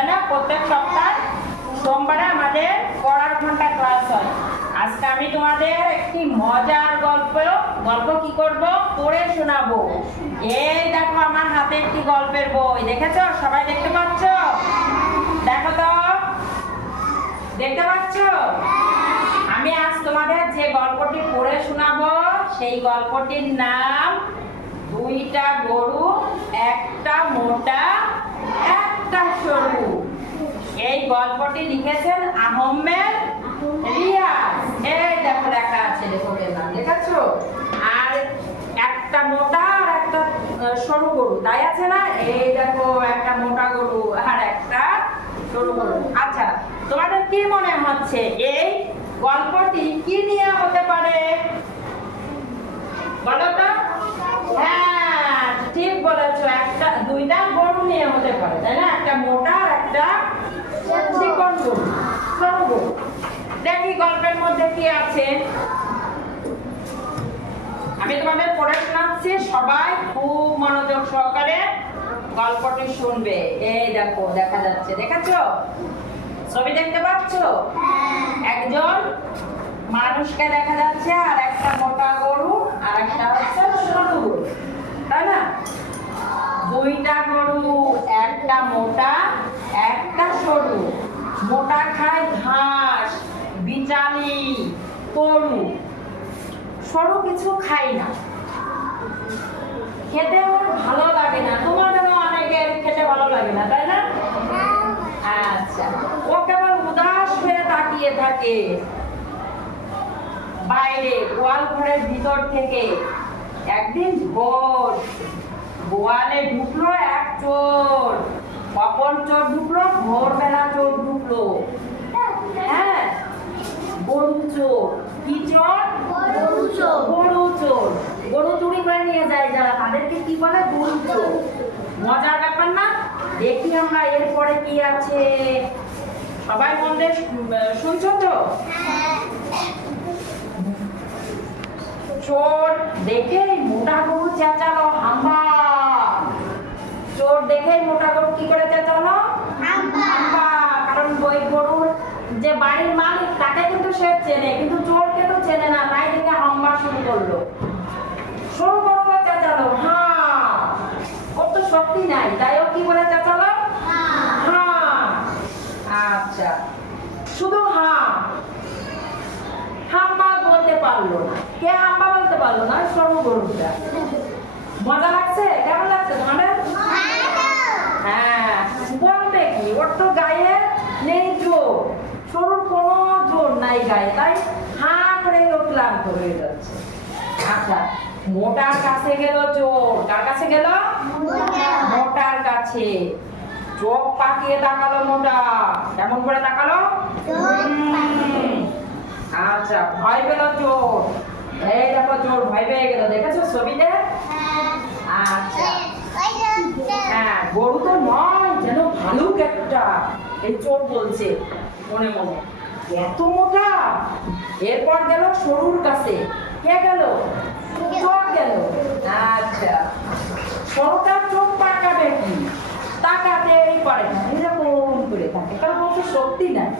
তাই না? প্রত্যেক সপ্তাহে সোমবারে আমাদের পড়ার ঘন্টা ক্লাস হয়। আজকে আমি তোমাদের একটি মজার গল্প কি করব, পড়ে শোনাবো। এই দেখো আমার হাতে একটি গল্পের বই, দেখেছো? সবাই দেখতে পাচ্ছ? দেখো তো, দেখতে পাচ্ছ? আমি আজ তোমাদের যে গল্পটি পড়ে শোনাবো সেই গল্পটির নাম দুইটা গরু, একটা মোটা একটা সরু। এই গল্পটি লিখেছেন আহমেদ রিয়াজ। এই দেখো লেখা আছে, লেখকের নাম দেখাচ্ছো। আর একটা মোটা আর একটা সরু গরু, তাই আছে না? এই দেখো একটা মোটা গরু আর একটা সরু গরু। আচ্ছা, তোমাদের কি মনে হচ্ছে এই গল্পটি কি নিয়ে হতে পারে? বলো তো। হ্যাঁ, ঠিক বলেছো, দুইটা গরু নিয়ে হতে পারে, তাই না? একটা মোটা আর একটা চিকন গরু, সরু গরু। দেখি গল্পের মধ্যে কি আছে। আমি তোমাদের পড়ে শোনাচ্ছি, সবাই খুব মনোযোগ সহকারে গল্পটি শুনবে। এই দেখো, দেখা যাচ্ছে, দেখেছো? ছবি দেখতে পাচ্ছ? একজন মানুষকে দেখা যাচ্ছে, আর একটা মোটা গরু আর একটা হচ্ছে সরু গরু, তাই না? দুইটা গরু, একটা মোটা একটা সরু। মোটা খায় ঘাস, বিচালি, তরু। সরু কিছু খাই না, খেতে ওর ভালো লাগে না। তোমাদেরও অনেকের খেতে ভালো লাগে না, তাই না? আচ্ছা, ও কেবল উদাস হয়ে তাকিয়ে থাকে বাইরে গোয়াল ঘরের ভিতর থেকে। একদিন ভোর গোয়ালে ঢুকলো এক চোর। কখন চোর ঢুকলো? ভোরবেলা চোর ঢুকলো। হ্যাঁ, গরু চোর। কি চোর? গরু চোর। গরু চোর, গরু চুরি করে নিয়ে যায় যারা, তাদেরকে কি বলে? গরু চোর। মজার ব্যাপার না? দেখি আমরা এরপরে কি আছে। সবাই মন দিয়ে শুনছো তো? চোর দেখে মোটা গরু চেঁচালো হাম্বা। চোর দেখে মোটা গরু কি করে চেঁচালো? হাম্বা। কারণ ওই গরুর যে বাড়ির মালিক তাকে কিন্তু সে চেনে, কিন্তু চোরকে তো চেনে না, তাই দেখে হাম্বা শুরু করলো। সরু গরু চেঁচালো হ্যাঁ। ওর তো শক্তি নাই, তাই ও কি বলে চেঁচালো? হ্যাঁ। আচ্ছা, শুধু হ্যাঁ। হাম্বা বলতে পারলো না। কে হাম্বা বলতে পারলো না? সরু গরুটা। মজা লাগছে? কেমন লাগছে তোমাদের? হ্যাঁ, বলবে কি? ওর তো গায়ে নেই জোর, সরুর কোনো জোর নাই গায়ে, তাই হাঁ করে ক্লান্ত হয়ে যাচ্ছে। আচ্ছা, মোটার কাছে গেল চোর। কার কাছে গেল? মোটার কাছে। চোখ পাকিয়ে তাকালো মোটা। কেমন করে তাকালো? আচ্ছা, ভয় পেল চোর। এই দেখো চোর ভয় পেয়ে গেল, দেখেছো ছবিতে? আচ্ছা, হ্যাঁ, গরু তো নয়, যেন ভালুক একটা। এই চোর বলছে মনে মনে, এত মোটা। এরপর গেল সরুর কাছে। কে গেল? চোর গেল। আচ্ছা, সরুটা চোখ পাকাবে কি? তাকাতেই পারে না, এরকম করে থাকে, কারণ বলছে শক্তি নাই।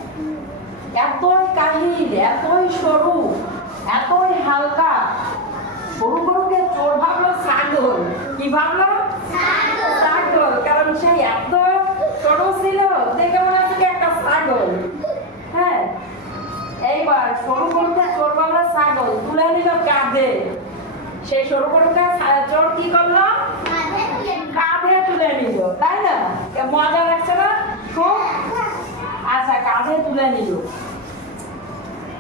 এতই কাহিল, এতই সরু, এতই হালকা। সরু গরুকে চোর ভাবলো ছাগল। কি ভাবলো? ছাগল। কারণ সেই এত সরু ছিল, দেখে মনে হচ্ছে একটা ছাগল। হ্যাঁ, এইবার সরু গরুকে চোর ভাবলো ছাগল, তুলে নিল কাঁধে। সেই সরু গরুকে চোর কি করলো? কাঁধে তুলে নিল, তাই না? মজা লাগছে না খুব? আচ্ছা, কাঁধে তুলে নিল।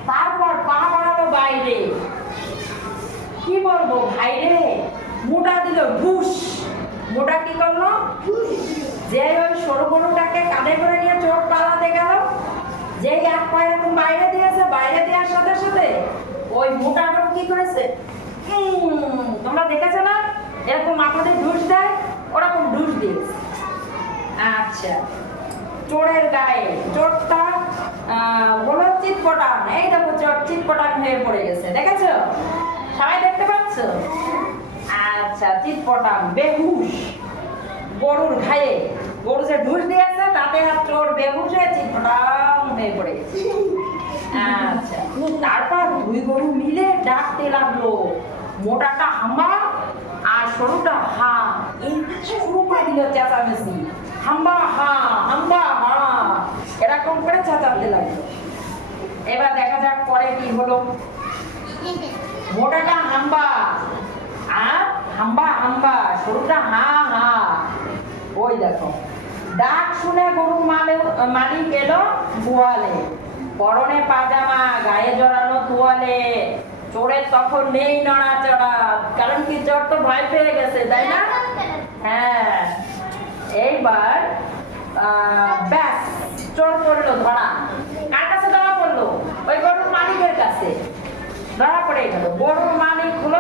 তারপর পা বাড়ালো বাইরে। কি বলবো ভাইরে, মোটা দিল ঘুষ। মোটা কি করলো? যে ওই সরু গরুটাকে কাঁধে করে নিয়ে চোর পালাতে গেল, যে এক পা এরকম বাইরে দিয়েছে, বাইরে দেওয়ার সাথে সাথে ওই মোটা গরু কি করেছে? তোমরা দেখেছো না, এরকম মাথাতে ঢুস দেয়, ওরকম ঢুস দিয়েছে। আচ্ছা, চোরের গায়ে চোরটা হলো চিৎপটাং। এই দেখো চোর চিৎপটাং হয়ে পড়ে গেছে, দেখেছো? সবাই দেখতে পাচ্ছ? আচ্ছা, চিৎপটাং বেহুশ গরুর ঘায়ে। গরু যে ঢুস দিয়েছে তাতে তাতে আর চোর বেহুশ হয়ে চিৎকার হয়ে পড়েছে। আচ্ছা, তারপর দুই গরু মিলে ডাকতে লাগলো, মোটাটা হাম্বা আর সরুটা হা। এই শুরু করে দিল চেঁচামেচি, হাম্বা হা হাম্বা হা, এরকম করে চেঁচাতে লাগলো। এবার দেখা যাক পরে কি হলো। মোটাটা হাম্বা আর হাম্বা হাম্বা, সরুটা হা হা। ওই দেখো ডাক শুনে গরুর মালিক এলো গোয়ালে, পরনে পাজামা, গায়ে জড়ানো তোয়ালে। চোরের তখন নেই নড়াচড়া, কারণ কি চোর তো ভয় পেয়ে গেছে, তাই না? হ্যাঁ, এইবার ব্যাস চোর পড়লো ধরা। কার কাছে ধরা পড়লো? ওই গরুর মালিকের কাছে ধরা পড়ে গেল। গরুর মালিক হলো